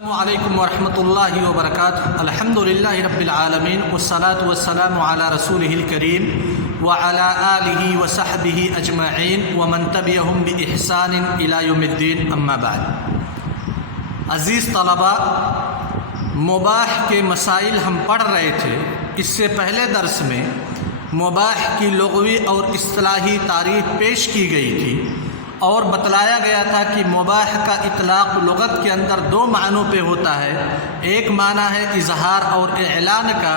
السلام علیکم ورحمۃ اللہ وبرکاتہ۔ الحمدللہ رب العالمین والصلاة والسلام علی رسولہ الکریم وعلی آلہ وصحبہ اجمعین ومن تبعہم بإحسان الی یوم الدین، اما بعد۔ عزیز طلباء، مباح کے مسائل ہم پڑھ رہے تھے۔ اس سے پہلے درس میں مباح کی لغوی اور اصطلاحی تعریف پیش کی گئی تھی اور بتلایا گیا تھا کہ مباح کا اطلاق لغت کے اندر دو معنوں پہ ہوتا ہے۔ ایک معنی ہے اظہار اور اعلان کا،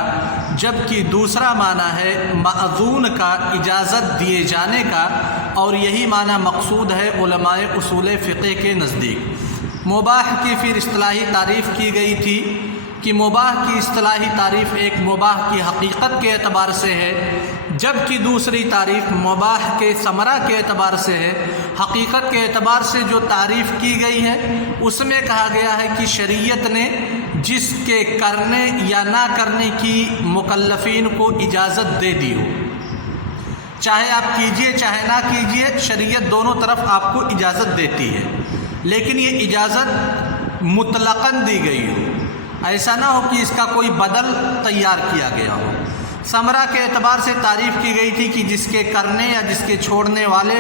جبکہ دوسرا معنی ہے مأذون کا، اجازت دیے جانے کا، اور یہی معنی مقصود ہے علماء اصول فقہ کے نزدیک۔ مباح کی پھر اصطلاحی تعریف کی گئی تھی کہ مباح کی اصطلاحی تعریف ایک مباح کی حقیقت کے اعتبار سے ہے، جبکہ دوسری تعریف مباح کے ثمرہ کے اعتبار سے ہے۔ حقیقت کے اعتبار سے جو تعریف کی گئی ہے اس میں کہا گیا ہے کہ شریعت نے جس کے کرنے یا نہ کرنے کی مکلفین کو اجازت دے دی ہو، چاہے آپ کیجئے چاہے نہ کیجئے، شریعت دونوں طرف آپ کو اجازت دیتی ہے، لیکن یہ اجازت مطلقاً دی گئی ہو، ایسا نہ ہو کہ اس کا کوئی بدل تیار کیا گیا ہو۔ ثمرہ کے اعتبار سے تعریف کی گئی تھی کہ جس کے کرنے یا جس کے چھوڑنے والے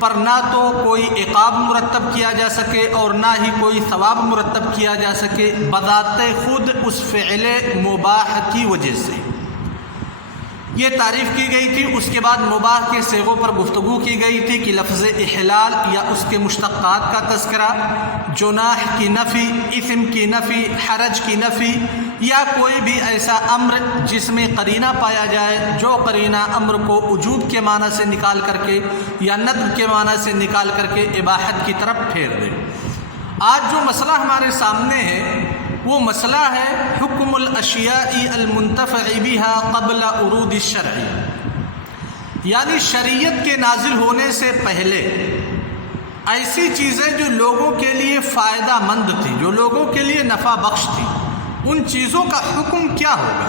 پر نہ تو کوئی عقاب مرتب کیا جا سکے اور نہ ہی کوئی ثواب مرتب کیا جا سکے بذات خود اس فعل مباح کی وجہ سے، یہ تعریف کی گئی تھی۔ اس کے بعد مباح کے صیغوں پر گفتگو کی گئی تھی کہ لفظ احلال یا اس کے مشتقات کا تذکرہ، جناح کی نفی، اثم کی نفی، حرج کی نفی، یا کوئی بھی ایسا امر جس میں قرینہ پایا جائے جو قرینہ امر کو وجوب کے معنی سے نکال کر کے یا ندب کے معنی سے نکال کر کے اباحت کی طرف پھیر دے۔ آج جو مسئلہ ہمارے سامنے ہے وہ مسئلہ ہے حکم الاشیاء المنتفع بها قبل ورود الشرع، یعنی شریعت کے نازل ہونے سے پہلے ایسی چیزیں جو لوگوں کے لیے فائدہ مند تھیں، جو لوگوں کے لیے نفع بخش تھیں، ان چیزوں کا حکم کیا ہوگا؟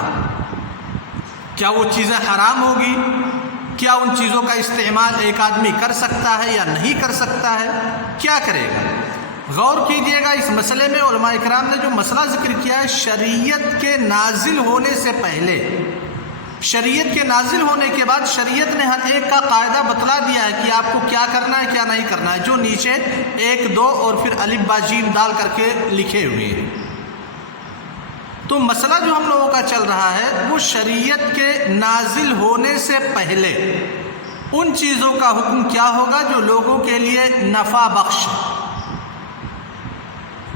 کیا وہ چیزیں حرام ہوگی؟ کیا ان چیزوں کا استعمال ایک آدمی کر سکتا ہے یا نہیں کر سکتا ہے؟ کیا کرے گا؟ غور کیجئے گا اس مسئلے میں علماء کرام نے جو مسئلہ ذکر کیا ہے، شریعت کے نازل ہونے سے پہلے، شریعت کے نازل ہونے کے بعد شریعت نے ہر ایک کا قاعدہ بتلا دیا ہے کہ آپ کو کیا کرنا ہے کیا نہیں کرنا ہے، جو نیچے 1 2 اور پھر الف با جیم ڈال کر کے لکھے ہوئے ہیں۔ تو مسئلہ جو ہم لوگوں کا چل رہا ہے وہ شریعت کے نازل ہونے سے پہلے ان چیزوں کا حکم کیا ہوگا جو لوگوں کے لیے نفع بخش ہے۔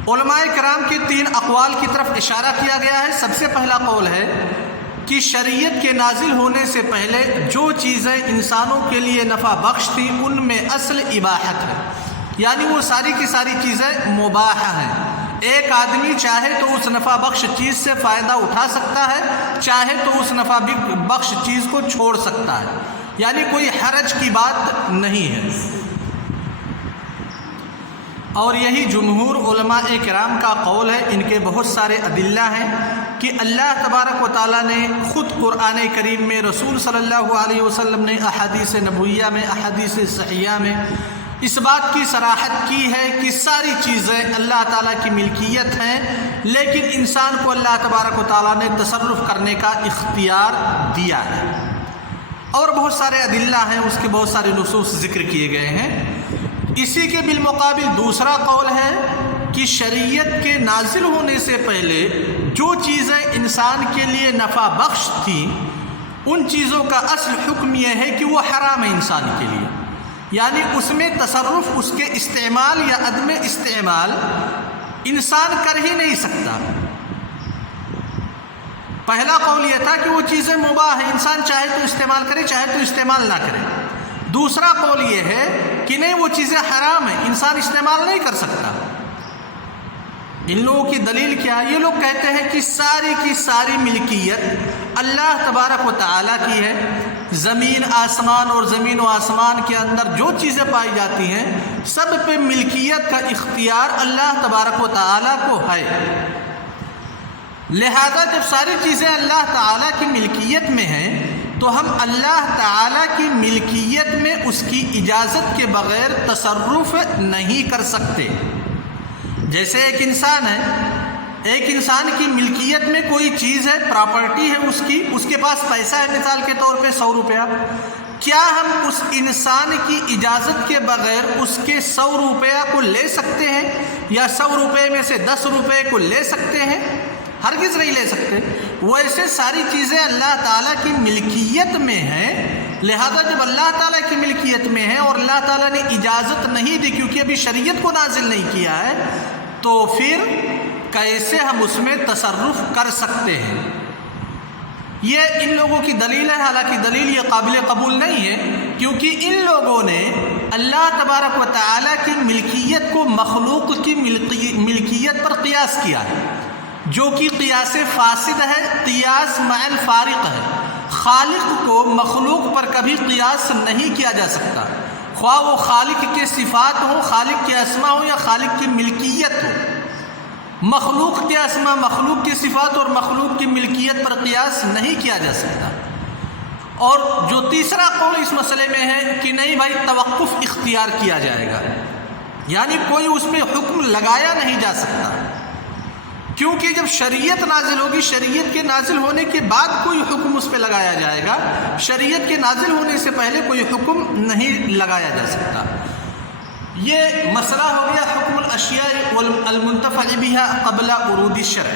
علماء کرام کے 3 اقوال کی طرف اشارہ کیا گیا ہے۔ سب سے پہلا قول ہے کہ شریعت کے نازل ہونے سے پہلے جو چیزیں انسانوں کے لیے نفع بخش تھیں ان میں اصل اباحت ہے، یعنی وہ ساری کی ساری چیزیں مباح ہیں۔ ایک آدمی چاہے تو اس نفع بخش چیز سے فائدہ اٹھا سکتا ہے، چاہے تو اس نفع بخش چیز کو چھوڑ سکتا ہے، یعنی کوئی حرج کی بات نہیں ہے۔ اور یہی جمہور علماء کرام کا قول ہے۔ ان کے بہت سارے ادلہ ہیں کہ اللہ تبارک و تعالیٰ نے خود قرآن کریم میں، رسول صلی اللہ علیہ وسلم نے احادیث نبویہ میں، احادیث صحیحہ میں اس بات کی صراحت کی ہے کہ ساری چیزیں اللہ تعالیٰ کی ملکیت ہیں، لیکن انسان کو اللہ تبارک و تعالیٰ نے تصرف کرنے کا اختیار دیا ہے۔ اور بہت سارے ادلہ ہیں، اس کے بہت سارے نصوص ذکر کیے گئے ہیں۔ اسی کے بالمقابل دوسرا قول ہے کہ شریعت کے نازل ہونے سے پہلے جو چیزیں انسان کے لیے نفع بخش تھیں ان چیزوں کا اصل حکم یہ ہے کہ وہ حرام ہے انسان کے لیے، یعنی اس میں تصرف، اس کے استعمال یا عدم استعمال انسان کر ہی نہیں سکتا۔ پہلا قول یہ تھا کہ وہ چیزیں مباح ہیں، انسان چاہے تو استعمال کرے چاہے تو استعمال نہ کرے۔ دوسرا قول یہ ہے کہ نہیں، وہ چیزیں حرام ہیں، انسان استعمال نہیں کر سکتا۔ ان لوگوں کی دلیل کیا ہے؟ یہ لوگ کہتے ہیں کہ ساری کی ساری ملکیت اللہ تبارک و تعالیٰ کی ہے۔ زمین آسمان اور زمین و آسمان کے اندر جو چیزیں پائی جاتی ہیں سب پہ ملکیت کا اختیار اللہ تبارک و تعالیٰ کو ہے۔ لہذا جب ساری چیزیں اللہ تعالیٰ کی ملکیت میں ہیں تو ہم اللہ تعالیٰ کی ملکیت میں اس کی اجازت کے بغیر تصرف نہیں کر سکتے۔ جیسے ایک انسان ہے، ایک انسان کی ملکیت میں کوئی چیز ہے، پراپرٹی ہے اس کے پاس پیسہ ہے، مثال کے طور پہ 100 روپیہ، کیا ہم اس انسان کی اجازت کے بغیر اس کے 100 روپیہ کو لے سکتے ہیں، یا 100 روپے میں سے 10 روپے کو لے سکتے ہیں؟ ہرگز نہیں لے سکتے۔ ویسے ساری چیزیں اللہ تعالیٰ کی ملکیت میں ہیں، لہذا جب اللہ تعالیٰ کی ملکیت میں ہے اور اللہ تعالیٰ نے اجازت نہیں دی کیونکہ ابھی شریعت کو نازل نہیں کیا ہے، تو پھر کیسے ہم اس میں تصرف کر سکتے ہیں؟ یہ ان لوگوں کی دلیل ہے، حالانکہ دلیل یہ قابل قبول نہیں ہے، کیونکہ ان لوگوں نے اللہ تبارک و تعالیٰ کی ملکیت کو مخلوق کی ملکیت پر قیاس کیا ہے، جو کہ قیاس فاسد ہے، قیاس مع الفارق ہے۔ خالق کو مخلوق پر کبھی قیاس نہیں کیا جا سکتا، خواہ وہ خالق کے صفات ہو، خالق کے اسما ہو، یا خالق کی ملکیت ہو۔ مخلوق کے اسما، مخلوق کی صفات اور مخلوق کی ملکیت پر قیاس نہیں کیا جا سکتا۔ اور جو تیسرا قول اس مسئلے میں ہے کہ نہیں بھائی، توقف اختیار کیا جائے گا، یعنی کوئی اس پہ حکم لگایا نہیں جا سکتا، کیونکہ جب شریعت نازل ہوگی، شریعت کے نازل ہونے کے بعد کوئی حکم اس پہ لگایا جائے گا، شریعت کے نازل ہونے سے پہلے کوئی حکم نہیں لگایا جا سکتا۔ یہ مسئلہ ہو گیا حکم الاشیاء المنتفع بها قبل ورود الشرع۔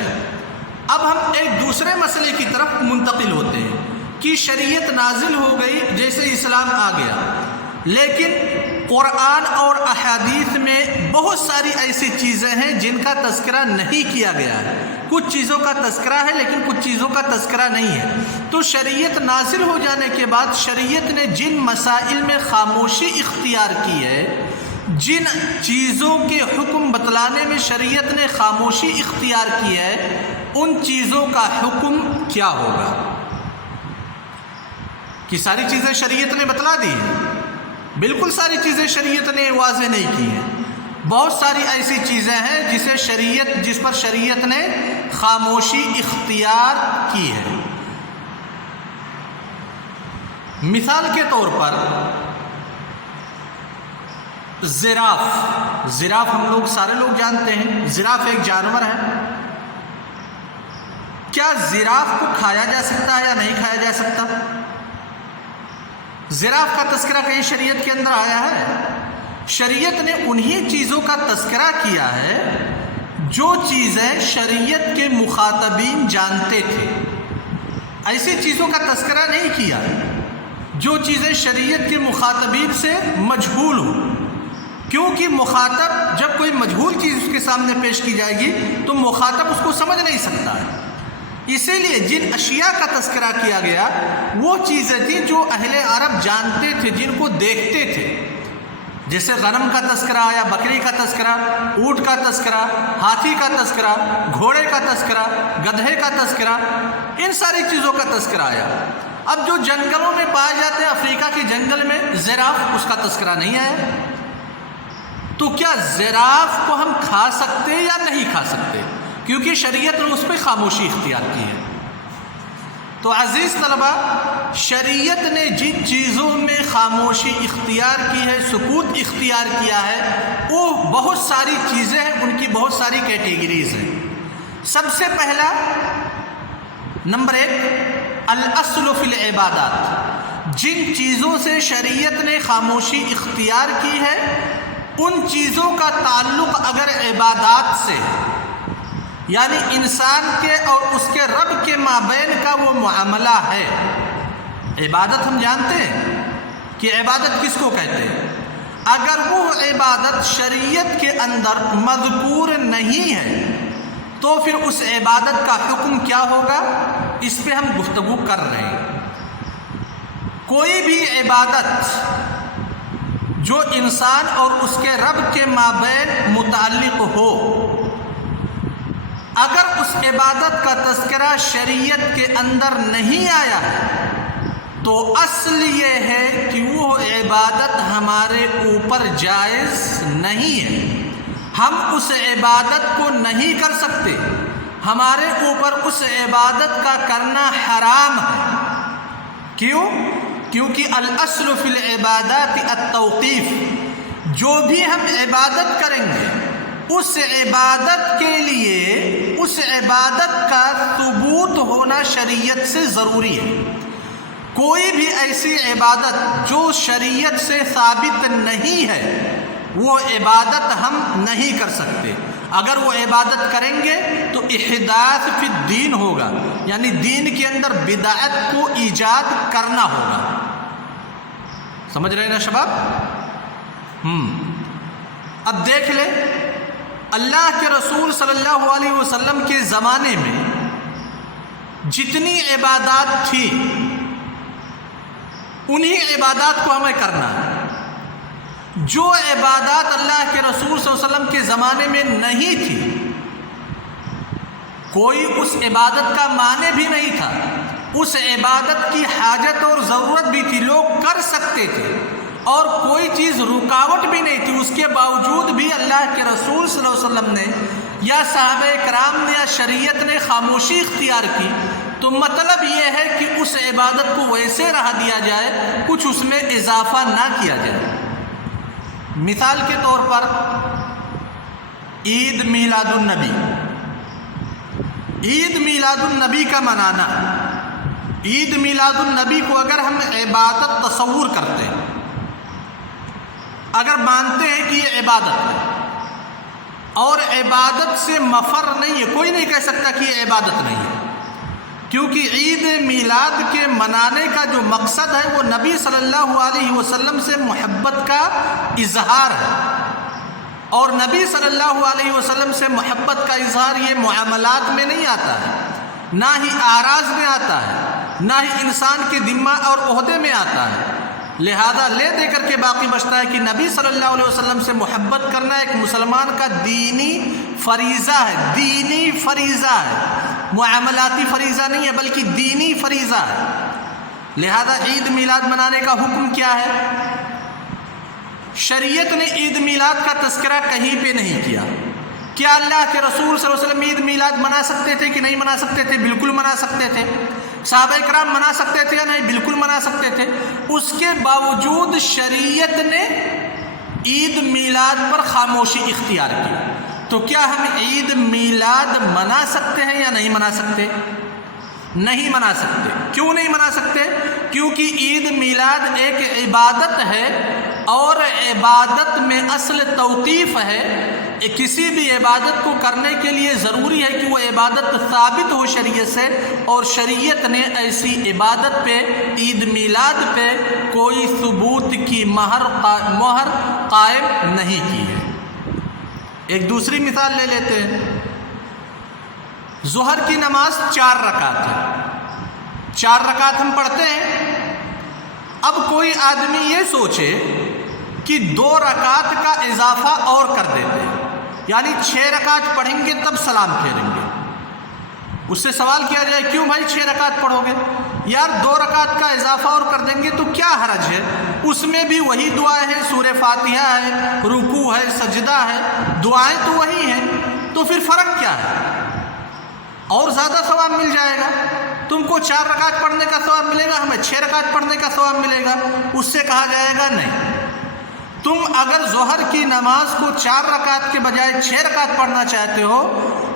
اب ہم ایک دوسرے مسئلے کی طرف منتقل ہوتے ہیں کہ شریعت نازل ہو گئی، جیسے اسلام آ گیا، لیکن قرآن اور احادیث میں بہت ساری ایسی چیزیں ہیں جن کا تذکرہ نہیں کیا گیا ہے۔ کچھ چیزوں کا تذکرہ ہے لیکن کچھ چیزوں کا تذکرہ نہیں ہے۔ تو شریعت نازل ہو جانے کے بعد شریعت نے جن مسائل میں خاموشی اختیار کی ہے، جن چیزوں کے حکم بتلانے میں شریعت نے خاموشی اختیار کی ہے، ان چیزوں کا حکم کیا ہوگا؟ کہ ساری چیزیں شریعت نے بتلا دی ہیں؟ بالکل ساری چیزیں شریعت نے واضح نہیں کی ہیں۔ بہت ساری ایسی چیزیں ہیں جس پر شریعت نے خاموشی اختیار کی ہے۔ مثال کے طور پر زراف ہم لوگ سارے لوگ جانتے ہیں، زراف ایک جانور ہے۔ کیا زراف کو کھایا جا سکتا ہے یا نہیں کھایا جا سکتا؟ زراف کا تذکرہ کہیں شریعت کے اندر آیا ہے؟ شریعت نے انہی چیزوں کا تذکرہ کیا ہے جو چیزیں شریعت کے مخاطبین جانتے تھے۔ ایسی چیزوں کا تذکرہ نہیں کیا جو چیزیں شریعت کے مخاطبین سے مجہول ہوں، کیونکہ مخاطب جب کوئی مجہول چیز اس کے سامنے پیش کی جائے گی تو مخاطب اس کو سمجھ نہیں سکتا ہے۔ اسی لیے جن اشیاء کا تذکرہ کیا گیا وہ چیزیں تھیں جو اہل عرب جانتے تھے، جن کو دیکھتے تھے، جیسے غنم کا تذکرہ آیا، بکری کا تذکرہ، اونٹ کا تذکرہ، ہاتھی کا تذکرہ، گھوڑے کا تذکرہ، گدھے کا تذکرہ، ان ساری چیزوں کا تذکرہ آیا۔ اب جو جنگلوں میں پائے جاتے ہیں، افریقہ کے جنگل میں زراف، اس کا تذکرہ نہیں آیا۔ تو کیا زراف کو ہم کھا سکتے یا نہیں کھا سکتے؟ کیونکہ شریعت نے اس پہ خاموشی اختیار کی ہے۔ تو عزیز طلبہ، شریعت نے جن چیزوں میں خاموشی اختیار کی ہے، سکوت اختیار کیا ہے، وہ بہت ساری چیزیں ہیں، ان کی بہت ساری کیٹیگریز ہیں۔ سب سے پہلا نمبر 1، الاصل فی العبادات۔ جن چیزوں سے شریعت نے خاموشی اختیار کی ہے، ان چیزوں کا تعلق اگر عبادات سے، یعنی انسان کے اور اس کے رب کے مابین کا وہ معاملہ ہے۔ عبادت ہم جانتے ہیں کہ عبادت کس کو کہتے ہیں۔ اگر وہ عبادت شریعت کے اندر مذکور نہیں ہے تو پھر اس عبادت کا حکم کیا ہوگا، اس پہ ہم گفتگو کر رہے ہیں۔ کوئی بھی عبادت جو انسان اور اس کے رب کے مابین متعلق ہو، اگر اس عبادت کا تذکرہ شریعت کے اندر نہیں آیا تو اصل یہ ہے کہ وہ عبادت ہمارے اوپر جائز نہیں ہے، ہم اس عبادت کو نہیں کر سکتے، ہمارے اوپر اس عبادت کا کرنا حرام ہے۔ کیوں؟ کیونکہ الاصل فی العبادات التوقیف، جو بھی ہم عبادت کریں گے اس عبادت کے لیے اس عبادت کا ثبوت ہونا شریعت سے ضروری ہے۔ کوئی بھی ایسی عبادت جو شریعت سے ثابت نہیں ہے وہ عبادت ہم نہیں کر سکتے۔ اگر وہ عبادت کریں گے تو احداث فی الدین ہوگا، یعنی دین کے اندر بدعت کو ایجاد کرنا ہوگا۔ سمجھ رہے ہیں نا شباب؟ اب دیکھ لیں، اللہ کے رسول صلی اللہ علیہ وسلم کے زمانے میں جتنی عبادات تھی انہی عبادات کو ہمیں کرنا ہے۔ جو عبادات اللہ کے رسول صلی اللہ علیہ وسلم کے زمانے میں نہیں تھی، کوئی اس عبادت کا معنی بھی نہیں تھا، اس عبادت کی حاجت اور ضرورت بھی تھی، لوگ کر سکتے تھے اور کوئی چیز رکاوٹ بھی نہیں تھی، اس کے باوجود بھی اللہ کے رسول صلی اللہ علیہ وسلم نے یا صحابہ کرام نے یا شریعت نے خاموشی اختیار کی، تو مطلب یہ ہے کہ اس عبادت کو ویسے رہا دیا جائے، کچھ اس میں اضافہ نہ کیا جائے۔ مثال کے طور پر عید میلاد النبی، عید میلاد النبی کا منانا، عید میلاد النبی کو اگر ہم عبادت تصور کرتے ہیں، اگر مانتے ہیں کہ یہ عبادت ہے اور عبادت سے مفر نہیں ہے، کوئی نہیں کہہ سکتا کہ یہ عبادت نہیں ہے، کیونکہ عید میلاد کے منانے کا جو مقصد ہے وہ نبی صلی اللہ علیہ وسلم سے محبت کا اظہار ہے، اور نبی صلی اللہ علیہ وسلم سے محبت کا اظہار یہ معاملات میں نہیں آتا ہے، نہ ہی اعراض میں آتا ہے، نہ ہی انسان کے ذمہ اور عہدے میں آتا ہے، لہذا لے دے کر کے باقی بچتا ہے کہ نبی صلی اللہ علیہ وسلم سے محبت کرنا ایک مسلمان کا دینی فریضہ ہے، دینی فریضہ ہے، معاملاتی فریضہ نہیں ہے بلکہ دینی فریضہ ہے۔ لہذا عید میلاد منانے کا حکم کیا ہے؟ شریعت نے عید میلاد کا تذکرہ کہیں پہ نہیں کیا۔ کیا اللہ کے رسول صلی اللہ علیہ وسلم عید میلاد منا سکتے تھے کہ نہیں منا سکتے تھے؟ بالکل منا سکتے تھے۔ صحابہ کرام منا سکتے تھے یا نہیں؟ بالکل منا سکتے تھے۔ اس کے باوجود شریعت نے عید میلاد پر خاموشی اختیار کی، تو کیا ہم عید میلاد منا سکتے ہیں یا نہیں منا سکتے؟ نہیں منا سکتے۔ کیوں نہیں منا سکتے؟ کیونکہ عید میلاد ایک عبادت ہے اور عبادت میں اصل توقیف ہے۔ کسی بھی عبادت کو کرنے کے لیے ضروری ہے کہ وہ عبادت ثابت ہو شریعت سے، اور شریعت نے ایسی عبادت پہ، عید میلاد پہ کوئی ثبوت کی مہر قائم نہیں کی ہے۔ ایک دوسری مثال لے لیتے ہیں۔ ظہر کی نماز 4 رکعت ہے، 4 رکعت ہم پڑھتے ہیں۔ اب کوئی آدمی یہ سوچے کہ 2 رکعت کا اضافہ اور کر دیتے ہیں، یعنی 6 رکعت پڑھیں گے تب سلام پھیریں گے۔ اس سے سوال کیا جائے کیوں بھائی 6 رکعت پڑھو گے؟ یار 2 رکعت کا اضافہ اور کر دیں گے تو کیا حرج ہے؟ اس میں بھی وہی دعائیں ہیں، سورہ فاتحہ ہے، رکوع ہے، سجدہ ہے، دعائیں تو وہی ہیں، تو پھر فرق کیا ہے؟ اور زیادہ ثواب مل جائے گا۔ تم کو 4 رکعت پڑھنے کا ثواب ملے گا، ہمیں 6 رکعت پڑھنے کا ثواب ملے گا۔ اس سے کہا جائے گا نہیں، تم اگر ظہر کی نماز کو 4 رکعت کے بجائے 6 رکعت پڑھنا چاہتے ہو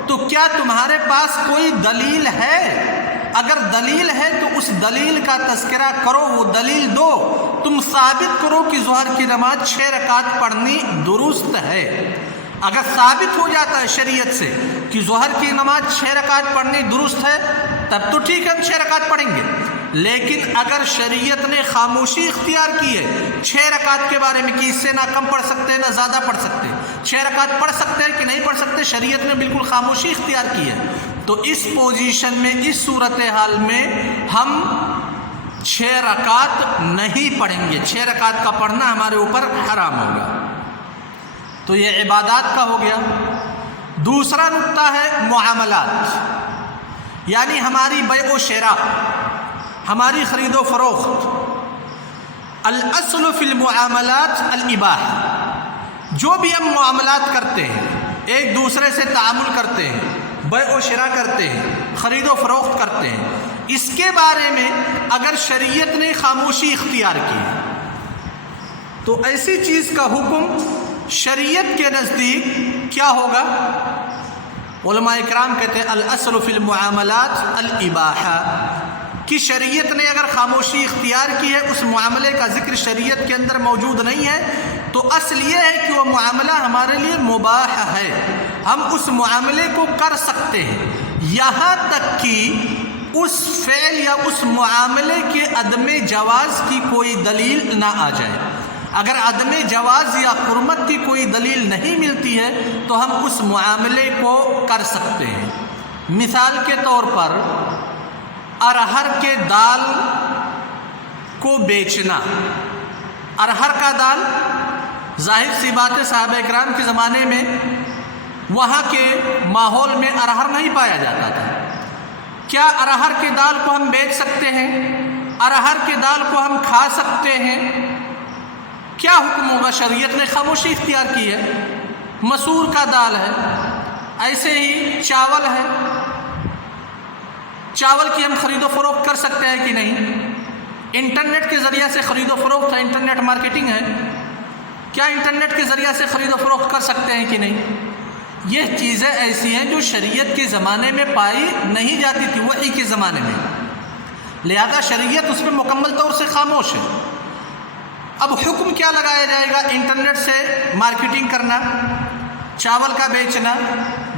تو کیا تمہارے پاس کوئی دلیل ہے؟ اگر دلیل ہے تو اس دلیل کا تذکرہ کرو، وہ دلیل دو، تم ثابت کرو کہ ظہر کی نماز 6 رکعت پڑھنی درست ہے۔ اگر ثابت ہو جاتا ہے شریعت سے کہ ظہر کی نماز 6 رکعت پڑھنی درست ہے تب تو ٹھیک ہے، ہم 6 رکعت پڑھیں گے۔ لیکن اگر شریعت نے خاموشی اختیار کی ہے 6 رکعت کے بارے میں کہ اس سے نہ کم پڑھ سکتے نہ زیادہ پڑھ سکتے، 6 رکعت پڑھ سکتے ہیں کہ نہیں پڑھ سکتے، شریعت نے بالکل خاموشی اختیار کی ہے، تو اس پوزیشن میں، اس صورتحال میں ہم 6 رکعت نہیں پڑھیں گے، 6 رکعت کا پڑھنا ہمارے اوپر حرام ہوگا۔ تو یہ عبادات کا ہو گیا۔ دوسرا نقطہ ہے معاملات، یعنی ہماری بیع و شراء، ہماری خرید و فروخت۔ الاصل فی المعاملات الاباحہ، جو بھی ہم معاملات کرتے ہیں، ایک دوسرے سے تعامل کرتے ہیں، بیع و شراء کرتے ہیں، خرید و فروخت کرتے ہیں، اس کے بارے میں اگر شریعت نے خاموشی اختیار کی تو ایسی چیز کا حکم شریعت کے نزدیک کیا ہوگا؟ علماء اکرام کہتے ہیں الاصل فی المعاملات الاباحہ، کہ شریعت نے اگر خاموشی اختیار کی ہے، اس معاملے کا ذکر شریعت کے اندر موجود نہیں ہے، تو اصل یہ ہے کہ وہ معاملہ ہمارے لیے مباح ہے، ہم اس معاملے کو کر سکتے ہیں، یہاں تک کہ اس فعل یا اس معاملے کے عدم جواز کی کوئی دلیل نہ آ جائے۔ اگر عدم جواز یا حرمت کی کوئی دلیل نہیں ملتی ہے تو ہم اس معاملے کو کر سکتے ہیں۔ مثال کے طور پر ارہر کے دال کو بیچنا، ارہر کا دال، ظاہر سی بات ہے صحابہ اکرام کے زمانے میں وہاں کے ماحول میں ارہر نہیں پایا جاتا تھا، کیا ارہر کے دال کو ہم بیچ سکتے ہیں؟ ارہر کے دال کو ہم کھا سکتے ہیں؟ کیا حکم ہوگا؟ شریعت نے خاموشی اختیار کی ہے۔ مسور کا دال ہے، ایسے ہی چاول ہے، چاول کی ہم خرید و فروخت کر سکتے ہیں کہ نہیں؟ انٹرنیٹ کے ذریعے سے خرید و فروخت ہے، انٹرنیٹ مارکیٹنگ ہے، کیا انٹرنیٹ کے ذریعے سے خرید و فروخت کر سکتے ہیں کہ نہیں؟ یہ چیزیں ایسی ہیں جو شریعت کے زمانے میں پائی نہیں جاتی تھی، وحی کے زمانے میں، لہذا شریعت اس میں مکمل طور سے خاموش ہے۔ اب حکم کیا لگایا جائے گا؟ انٹرنیٹ سے مارکیٹنگ کرنا، چاول کا بیچنا،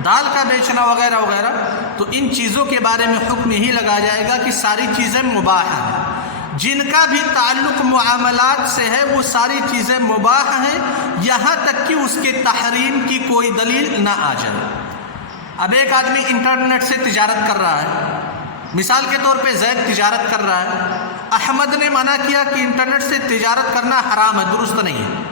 دال کا بیچنا وغیرہ وغیرہ، تو ان چیزوں کے بارے میں حکم یہی لگایا جائے گا کہ ساری چیزیں مباح ہیں، جن کا بھی تعلق معاملات سے ہے وہ ساری چیزیں مباح ہیں، یہاں تک کہ اس کے تحریم کی کوئی دلیل نہ آ جائے۔ اب ایک آدمی انٹرنیٹ سے تجارت کر رہا ہے، مثال کے طور پہ زید تجارت کر رہا ہے، احمد نے منع کیا کہ انٹرنیٹ سے تجارت کرنا حرام ہے، درست نہیں ہے،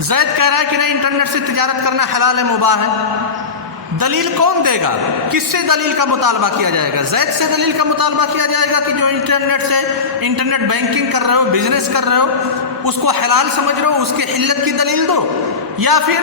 زید کہہ رہا ہے کہ نہیں انٹرنیٹ سے تجارت کرنا حلال ہے، مباح ہے۔ دلیل کون دے گا؟ کس سے دلیل کا مطالبہ کیا جائے گا؟ زید سے دلیل کا مطالبہ کیا جائے گا کہ جو انٹرنیٹ سے انٹرنیٹ بینکنگ کر رہے ہو، بزنس کر رہے ہو، اس کو حلال سمجھ رہے ہو، اس کے حلت کی دلیل دو، یا پھر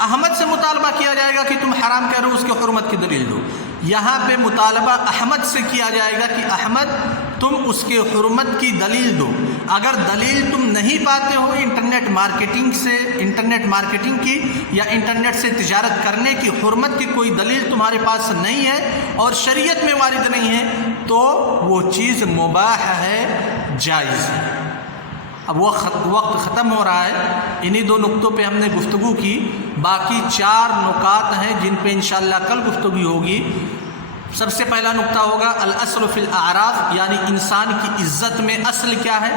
احمد سے مطالبہ کیا جائے گا کہ تم حرام کہہ رہے ہو، اس کے حرمت کی دلیل دو۔ یہاں پہ مطالبہ احمد سے کیا جائے گا کہ احمد تم اس کے حرمت کی دلیل دو۔ اگر دلیل تم نہیں پاتے ہو انٹرنیٹ مارکیٹنگ سے، انٹرنیٹ مارکیٹنگ کی یا انٹرنیٹ سے تجارت کرنے کی حرمت کی کوئی دلیل تمہارے پاس نہیں ہے اور شریعت میں وارد نہیں ہے، تو وہ چیز مباح ہے، جائز ہے۔ اب وقت ختم ہو رہا ہے، انہی دو نقطوں پہ ہم نے گفتگو کی، باقی 4 نکات ہیں جن پہ انشاءاللہ کل گفتگو ہوگی۔ سب سے پہلا نقطہ ہوگا الاصل فی الاعراض، یعنی انسان کی عزت میں اصل کیا ہے۔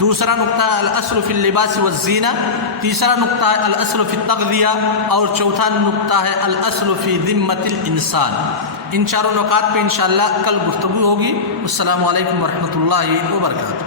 دوسرا نقطہ ہے الاصل فی اللباس والزینہ، تیسرا نقطہ ہے الاصل فی التغذیہ، اور چوتھا نقطہ ہے الاصل فی ذمۃ الانسان۔ ان 4 نکات پہ انشاءاللہ کل گفتگو ہوگی۔ السلام علیکم ورحمۃ اللہ وبرکاتہ۔